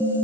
Welcome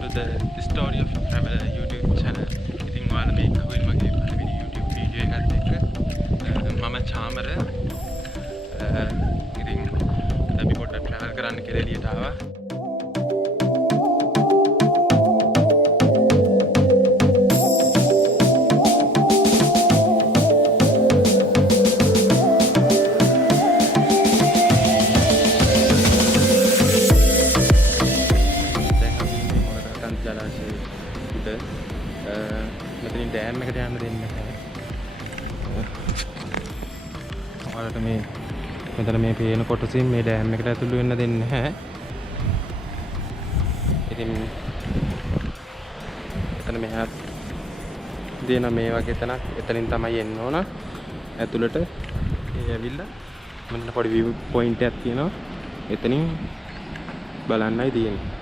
to the story of traveler YouTube channel. ඉතින් ඔයාලා මේ කවිල් මගේ පළවෙනි YouTube වීඩියෝ එකත් එක්ක මම චාමර ඉතින් අපි පොඩ්ඩක් travel කරන්න කියලා එළියට ආවා. මෙතනින් ඩෑම් එකට යන්න දෙන්නේ නැහැ. ඔයාලට මේ මෙතන මේ පේන කොටසින් මේ ඩෑම් එකට ඇතුළු වෙන්න දෙන්නේ නැහැ. ඉතින් එතන මෙහා දෙන මේ වගේ තැනක් එතනින් තමයි එන්න ඕන ඇතුළට. ඒ ඇවිල්ලා මෙන්න පොඩි view point එකක් තියෙනවා. එතනින් බලන්නයි තියෙන්නේ.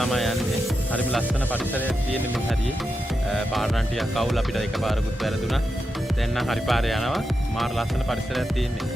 තමයි යන්නේ. හරිම ලස්සන පරිසරයක් තියෙන මේ හරියේ. පාරණ ටිකක් අවුල් අපිට එකපාරකුත් වැරදුනා. දැන් නම් හරි පාරේ යනවා. මාර ලස්සන පරිසරයක් තියෙන්නේ.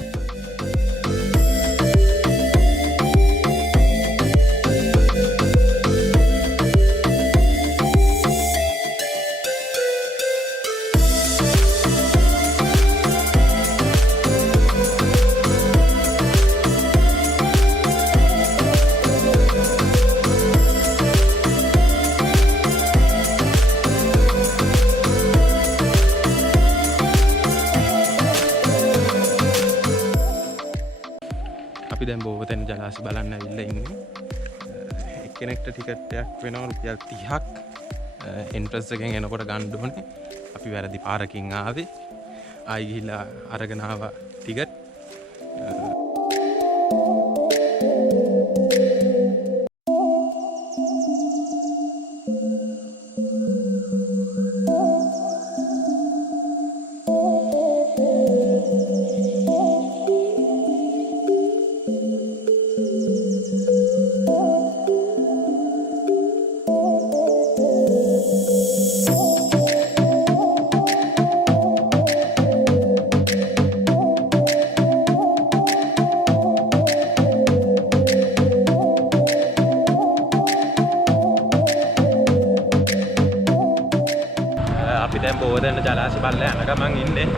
අපි දැන් බෝවතැන්න ජලාශය බලන්න ඇවිල්ලා ඉන්නේ. එක්කෙනෙක්ට ටිකට් එකක් වෙනවා රුපියල් 30ක්. එන්ට්‍රන්ස් එකෙන් එනකොට ගන්න ඕනේ. අපි වැරදි පාරකින් ආවේ. ආයි ගිහිල්ලා අරගෙන ආවා ටිකට්. අපි දැන් බෝවතැන්න ජලාශය බලලා යන ගමන් ඉන්නේ.